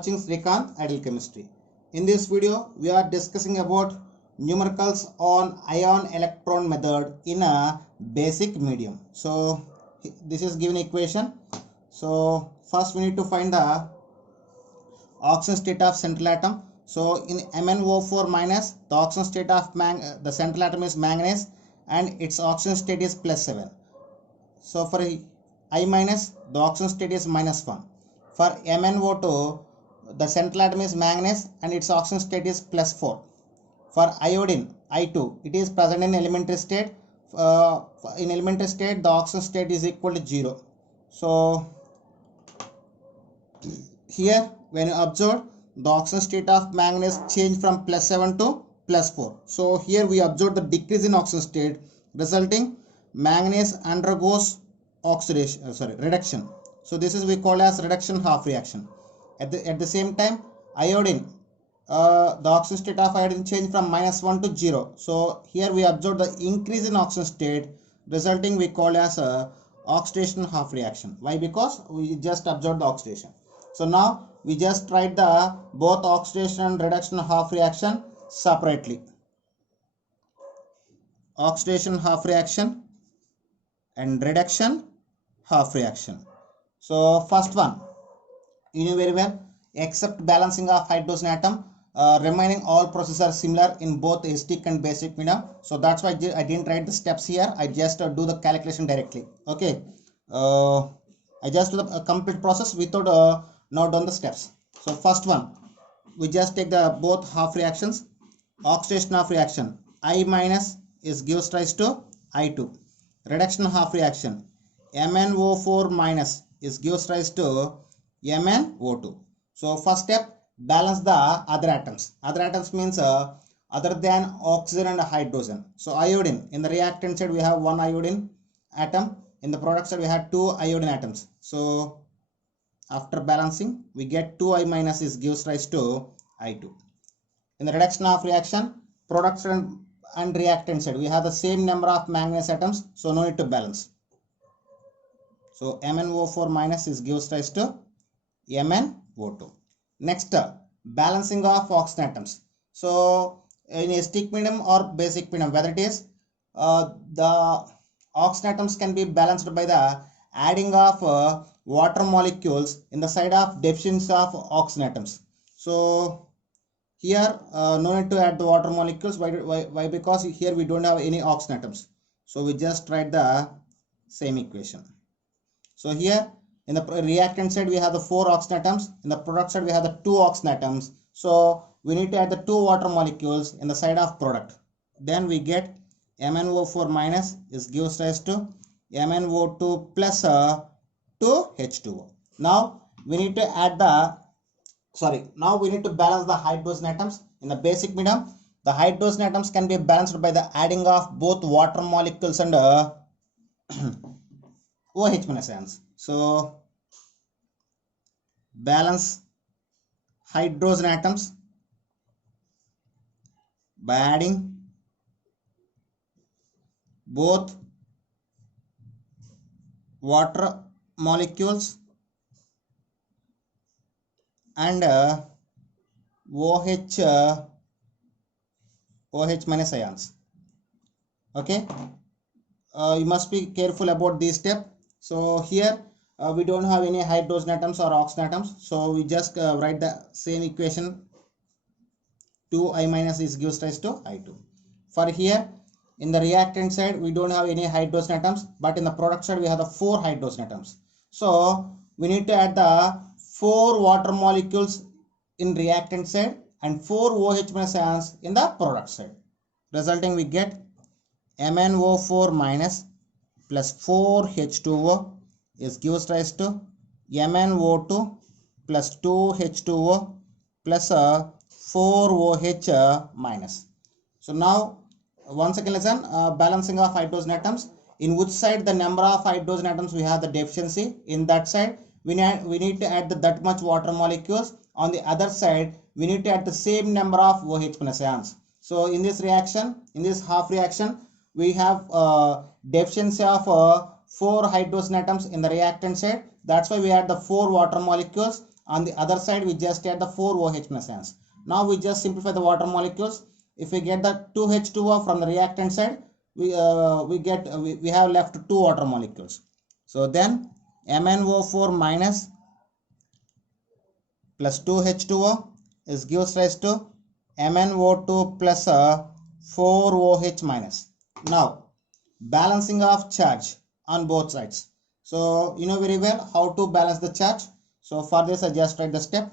watching Srikanth Ideal Chemistry. In this video, we are discussing about numericals on ion electron method in a basic medium. So this is given equation. So first we need to find the oxidation state of central atom. So in MnO4 minus, the oxidation state of the central atom is manganese and its oxidation state is +7. So for I minus, the oxidation state is -1. For MnO2, the central atom is manganese and its oxidation state is +4. For iodine, I2, it is present in elementary state. In elementary state, the oxidation state is equal to 0. So here, when you observe, the oxidation state of manganese change from +7 to +4. So here we observe the decrease in oxidation state, resulting manganese undergoes reduction. So this is we call as reduction half reaction. At the same time, iodine, the oxidation state of iodine change from -1 to 0. So here we observe the increase in oxidation state, resulting we call as a oxidation half reaction. Why? Because we just observed the oxidation. So now we just write the both oxidation and reduction half reaction separately. Oxidation half reaction and reduction half reaction. So first one, you know very well, except balancing of hydrogen atom, remaining all processes are similar in both acidic and basic medium. So that's why I didn't write the steps here. I just do the calculation directly. Okay, I just do the complete process without not done the steps. So first one, we just take the both half reactions. Oxidation half reaction, I minus is gives rise to I2. Reduction half reaction, MnO4 minus is gives rise to MnO2. So first step, balance the other atoms. Other atoms means other than oxygen and hydrogen. So iodine, in the reactant side we have one iodine atom. In the product side we have two iodine atoms. So after balancing, we get 2I minus is gives rise to I2. In the reduction half reaction, product and reactant side, we have the same number of manganese atoms, so no need to balance. So MnO4 minus is gives rise to MnO2. Next, balancing of oxygen atoms. So in acidic medium or basic medium, whether it is, the oxygen atoms can be balanced by the adding of water molecules in the side of deficiency of oxygen atoms. So here no need to add the water molecules. Why? Because here we don't have any oxygen atoms. So we just write the same equation. So here in the reactant side we have the 4 oxygen atoms. In the product side we have the 2 oxygen atoms. So we need to add the 2 water molecules in the side of product. Then we get MnO4 minus is gives rise to MnO2 plus 2H2O. Now we need to add now we need to balance the hydrogen atoms. In the basic medium, the hydrogen atoms can be balanced by the adding of both water molecules and OH minus ions. So balance hydrogen atoms by adding both water molecules and OH minus ions. Okay, you must be careful about this step. So here we don't have any hydrogen atoms or oxygen atoms, so we just write the same equation. 2I minus is gives rise to I2. For here in the reactant side we don't have any hydrogen atoms, but in the product side we have the 4 hydrogen atoms. So we need to add the 4 water molecules in reactant side and 4 OH minus ions in the product side. Resulting we get MnO4 minus plus 4H2O is gives rise to MnO2 plus 2H2O plus 4OH minus. So now once again listen, balancing of hydrogen atoms. In which side the number of hydrogen atoms we have the deficiency, in that side we need to add that much water molecules. On the other side we need to add the same number of OH minus ions. So in this reaction, in this half reaction, we have deficiency of 4 hydrogen atoms in the reactant side. That's why we add the 4 water molecules. On the other side, we just add the 4 OH plus ions. Now we just simplify the water molecules. If we get the 2H2O from the reactant side, we have left 2 water molecules. So then MnO4 minus plus 2H2O is gives rise to MnO2 plus 4OH minus. Now balancing of charge on both sides. So you know very well how to balance the charge. So for this I just write the step.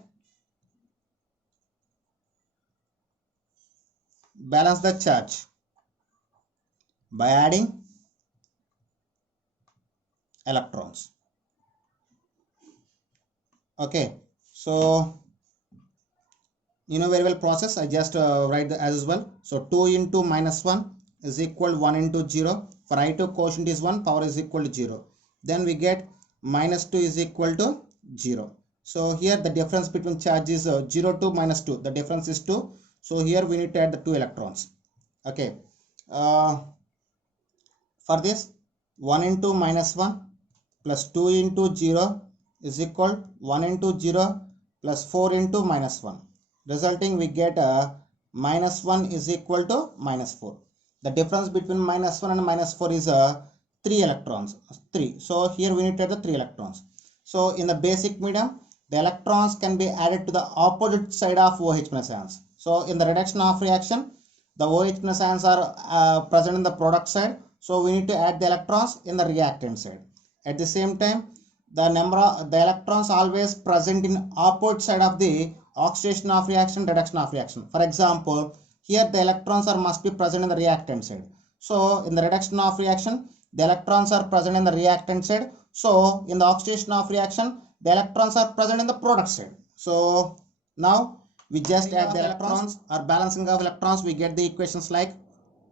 Balance the charge by adding electrons. Okay, so you know very well process. I just write the as well. So 2 into minus 1 is equal to 1 into 0. For I2 quotient is 1, power is equal to 0. Then we get minus 2 is equal to 0. So here the difference between charge is 0 to minus 2. The difference is 2. So here we need to add the 2 electrons. Okay. For this 1 into minus 1 plus 2 into 0 is equal to 1 into 0 plus 4 into minus 1. Resulting we get minus 1 is equal to minus 4. The difference between minus 1 and minus 4 is 3 electrons. 3. So here we need to add the 3 electrons. So in the basic medium, the electrons can be added to the opposite side of OH plus ions. So in the reduction of reaction, the OH plus ions are present in the product side. So we need to add the electrons in the reactant side. At the same time, the electrons always present in opposite side of the oxidation of reaction, reduction of reaction. For example, here the electrons must be present in the reactant side. So in the reduction of reaction, the electrons are present in the reactant side. So in the oxidation of reaction, the electrons are present in the product side. So now we just add the electrons or balancing of electrons. We get the equations like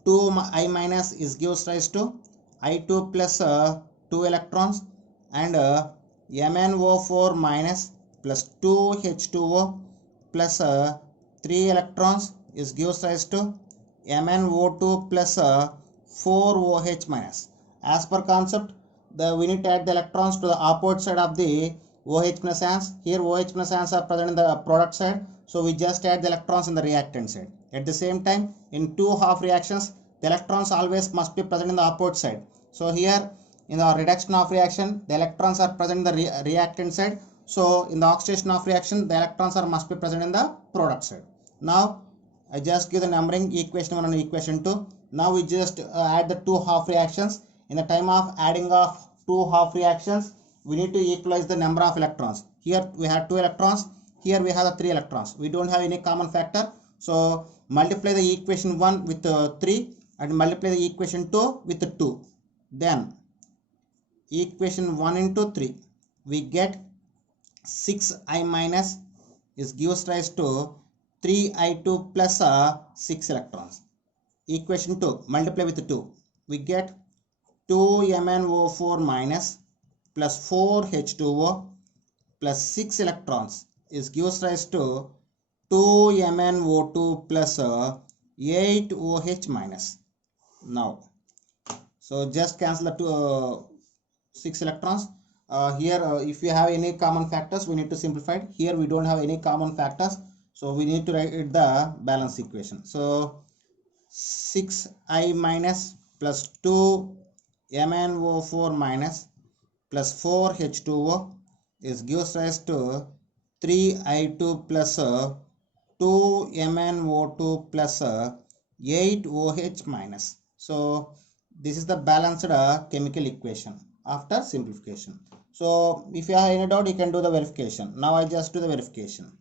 2I minus is gives rise to I2 plus 2 electrons, and MnO4 minus plus 2H2O plus 3 electrons is gives rise to MnO2 plus 4OH minus. As per concept, we need to add the electrons to the opposite side of the OH plus ions. Here OH plus ions are present in the product side, so we just add the electrons in the reactant side. At the same time, in two half reactions, the electrons always must be present in the opposite side. So here in the reduction of reaction, the electrons are present in the reactant side. So in the oxidation of reaction, the electrons must be present in the product side. Now I just give the numbering equation 1 and equation 2. Now we just add the two half reactions. In the time of adding of two half reactions, we need to equalize the number of electrons. Here we have 2 electrons. Here we have the 3 electrons. We don't have any common factor. So multiply the equation 1 with 3 and multiply the equation 2 with 2. Then equation 1 into 3. We get 6I minus is gives rise to 3I2 plus 6 electrons. Equation 2 multiply with 2. We get 2MnO4 minus plus 4H2O plus 6 electrons is gives rise to 2MnO2 plus 8OH minus. Now, so just cancel the 6 electrons. Here if you have any common factors, we need to simplify it. Here we don't have any common factors, so we need to write the balance equation. So 6I minus plus 2MnO4 minus plus 4H2O is gives rise to 3I2 plus 2MnO2 plus 8OH minus. So this is the balanced chemical equation after simplification. So if you have any doubt, you can do the verification. Now I just do the verification.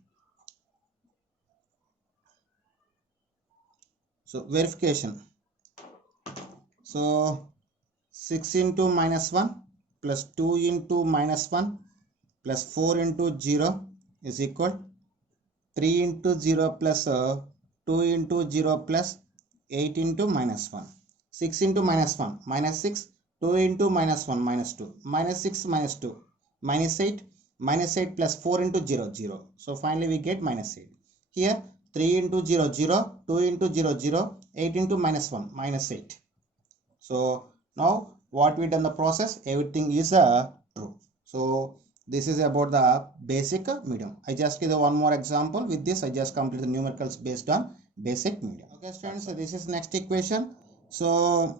So verification. So 6 into minus 1 plus 2 into minus 1 plus 4 into 0 is equal 3 into 0 plus 2 into 0 plus 8 into minus 1. 6 into minus 1 minus 6, 2 into minus 1 minus 2, minus 6 minus 2, minus 8 plus 4 into 0 0. So finally we get minus 8. Here 3 into 0 0, 2 into 0 0, 8 into minus 1 minus 8. So now what we done the process, everything is true. So This is about the basic medium. I just give one more example. With this, I just complete the numericals based on basic medium. Okay, students. So this is next equation. So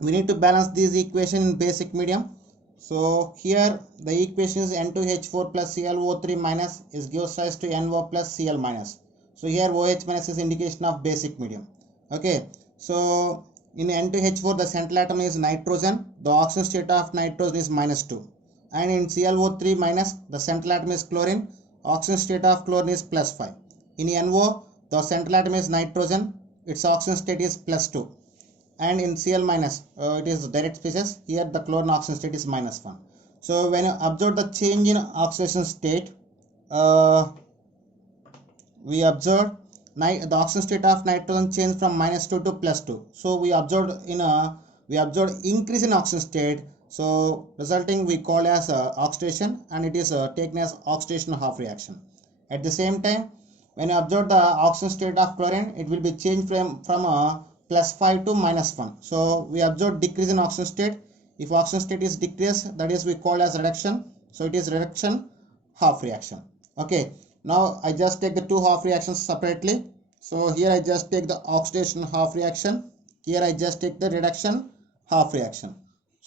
we need to balance this equation in basic medium. So here the equation is N2H4 plus ClO3 minus is gives rise to NO plus Cl minus. So here OH minus is indication of basic medium. Okay. So in N2H4 the central atom is nitrogen. The oxidation state of nitrogen is -2. And in ClO3 minus the central atom is chlorine. Oxidation state of chlorine is +5. In NO the central atom is nitrogen. Its oxidation state is +2. And in Cl minus it is direct species. Here the chlorine oxidation state is -1. So when you observe the change in oxidation state, we observed the oxidation state of nitrogen change from -2 to +2. So we observed increase in oxidation state. So resulting we call as oxidation, and it is taken as oxidation half reaction. At the same time, when you observe the oxidation state of chlorine, it will be changed from +5 to -1. So we observe decrease in oxidation state. If oxidation state is decreased, that is we call as reduction. So it is reduction half reaction. Okay. Now I just take the two half reactions separately. So here I just take the oxidation half reaction. Here I just take the reduction half reaction.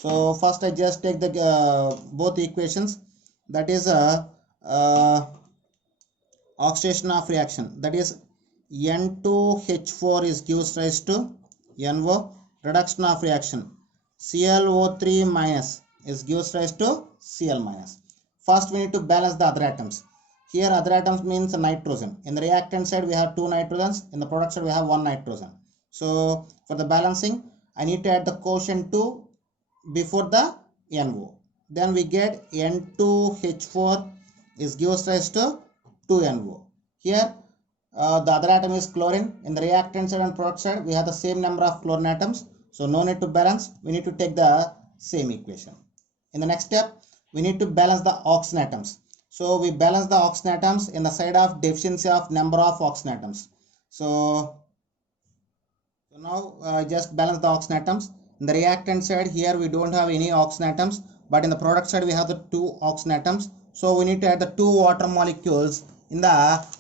So first I just take the both equations. That is oxidation half reaction. That is N2H4 is gives rise to NO. Reduction of reaction ClO3 minus is gives rise to Cl minus. First we need to balance the other atoms. Here other atoms means nitrogen. In the reactant side we have 2 nitrogens. In the product side we have 1 nitrogen. So for the balancing I need to add the quotient 2 before the NO. Then we get N2H4 is gives rise to 2NO. Here the other atom is chlorine. In the reactant side and product side we have the same number of chlorine atoms. So no need to balance. We need to take the same equation. In the next step we need to balance the oxygen atoms. So we balance the oxygen atoms in the side of deficiency of number of oxygen atoms. So now just balance the oxygen atoms. In the reactant side here we don't have any oxygen atoms, but in the product side we have the 2 oxygen atoms. So we need to add the 2 water molecules in the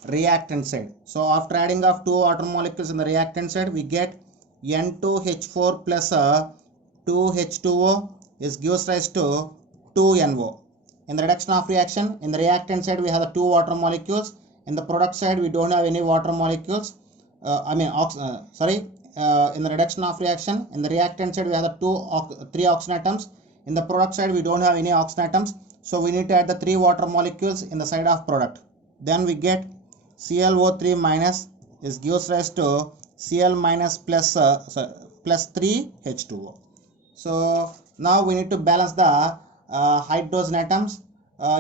reactant side. So after adding of 2 water molecules in the reactant side, we get N2H4 plus 2H2O is gives rise to 2NO. In the reduction of reaction, in the reactant side we have the 2 water molecules. In the product side we don't have any water molecules. In the reduction of reaction, in the reactant side we have the 3 oxygen atoms. In the product side we don't have any oxygen atoms. So we need to add the 3 water molecules in the side of product. Then we get ClO3 minus is gives rise to Cl minus plus 3H2O. So now we need to balance the hydrogen atoms.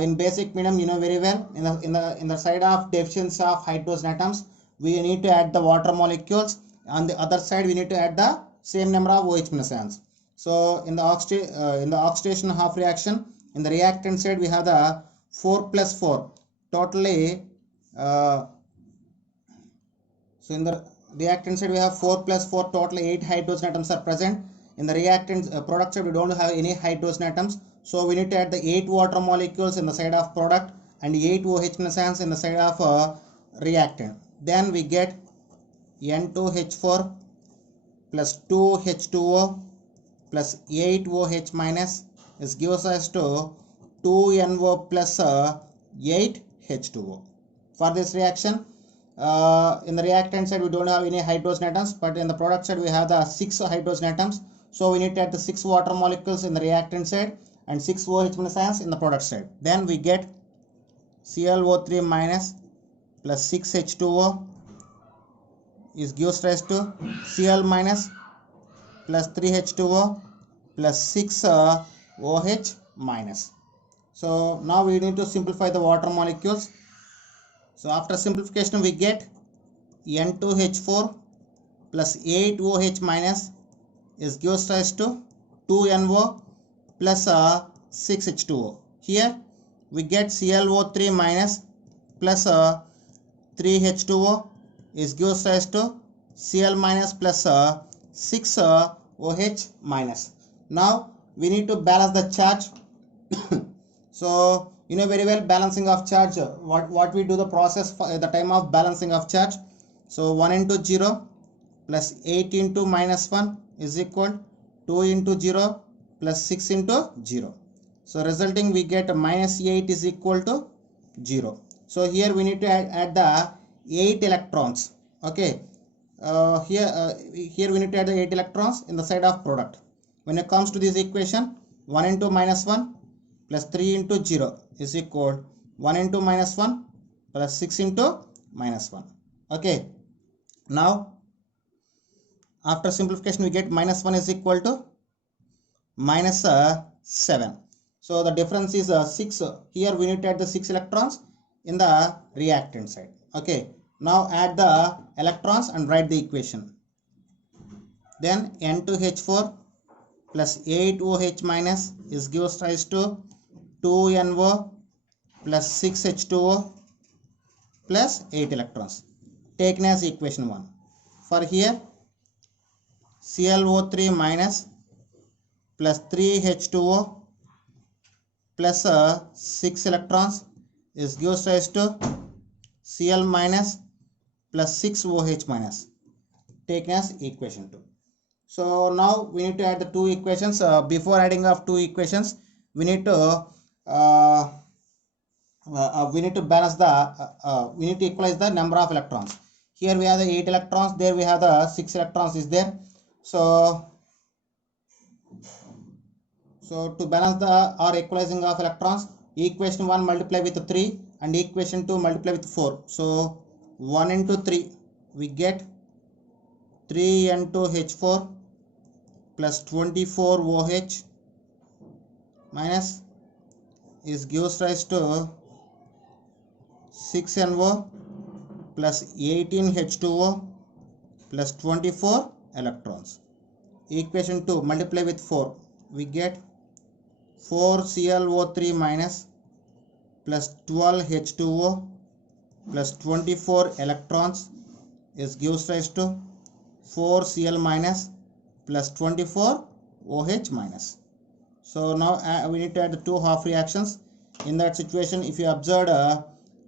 In basic medium, you know very well, in the side of deficiency of hydrogen atoms, we need to add the water molecules. On the other side, we need to add the same number of OH minus ions. So in the oxidation half reaction, in the reactant side, we have the 4 plus 4. Totally, so in the reactant side, we have 4 plus 4. Totally 8 hydrogen atoms are present. In the reactant product side, we don't have any hydrogen atoms. So we need to add the 8 water molecules in the side of product and 8 OH minus ions in the side of reactant. Then we get N2H4 plus 2H2O plus 8 OH minus is gives us to 2NO plus 8 H2O. For this reaction, in the reactant side we don't have any hydrogen atoms, but in the product side we have the 6 hydrogen atoms. So we need to add the 6 water molecules in the reactant side and 6 OH minus ions in the product side. Then we get ClO3 minus plus 6H2O is gives rise to Cl minus plus 3H2O plus 6 OH minus. So now we need to simplify the water molecules. So after simplification we get N2H4 plus 8 OH minus is gives rise to 2NO plus 6H2O. Here we get ClO3 minus plus 3H2O is gives rise to Cl minus plus 6 OH minus. Now we need to balance the charge. So you know very well balancing of charge, what we do the process for the time of balancing of charge. So 1 into 0 plus 8 into minus 1 is equal 2 into 0 plus 6 into 0. So resulting we get minus 8 is equal to 0. So here we need to add the 8 electrons. Okay, here we need to add the 8 electrons in the side of product. When it comes to this equation, 1 into minus 1 plus 3 into 0 is equal 1 into minus 1 plus 6 into minus 1. Okay, now after simplification we get minus 1 is equal to minus 7. So the difference is 6. Here we need to add the 6 electrons in the reactant side. Okay, now add the electrons and write the equation. Then N2H4 plus 8OH minus is gives rise to 2NO plus 6H2O plus 8 electrons, taken as equation 1. For here ClO3 minus plus 3H2O plus 6 electrons is gives rise to Cl minus plus 6OH minus, taken as equation 2. So now we need to add the two equations. Before adding of two equations, we need to balance the we need to equalize the number of electrons. Here we have the 8 electrons, there we have the 6 electrons is there. So to balance the or equalizing of electrons, equation 1 multiply with 3 and equation 2 multiply with 4. So 1 into 3 we get 3 into H4 plus 24 OH minus is gives rise to 6 NO plus 18 H2O plus 24 electrons. Equation 2 multiply with 4 we get 4 ClO3 minus plus 12 H2O plus 24 electrons is gives rise to 4 Cl minus plus 24 OH minus. So now we need to add the two half reactions. In that situation, if you observe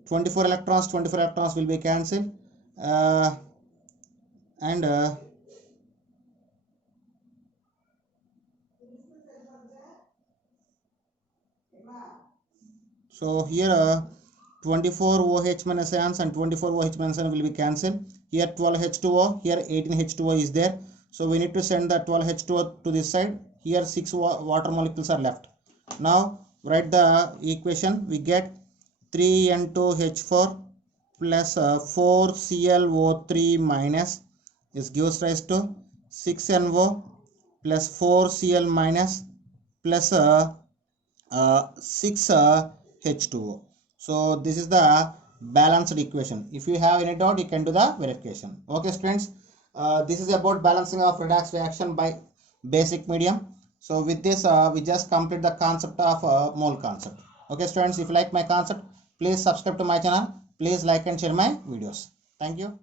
24 electrons will be cancelled, and so here 24 OH minus ions and 24 OH minus ions will be cancelled. Here 12 H2O, here 18 H2O is there. So we need to send the 12 H2O to this side. Here 6 water molecules are left. Now write the equation. We get 3N2H4 plus 4 ClO3 minus is gives rise to 6NO plus 4 Cl minus plus 6 H2O. So this is the balanced equation. If you have any doubt, you can do the verification. Okay students, this is about balancing of redox reaction by basic medium. So with this we just complete the concept of mole concept. Okay students, if you like my concept, please subscribe to my channel. Please like and share my videos. Thank you.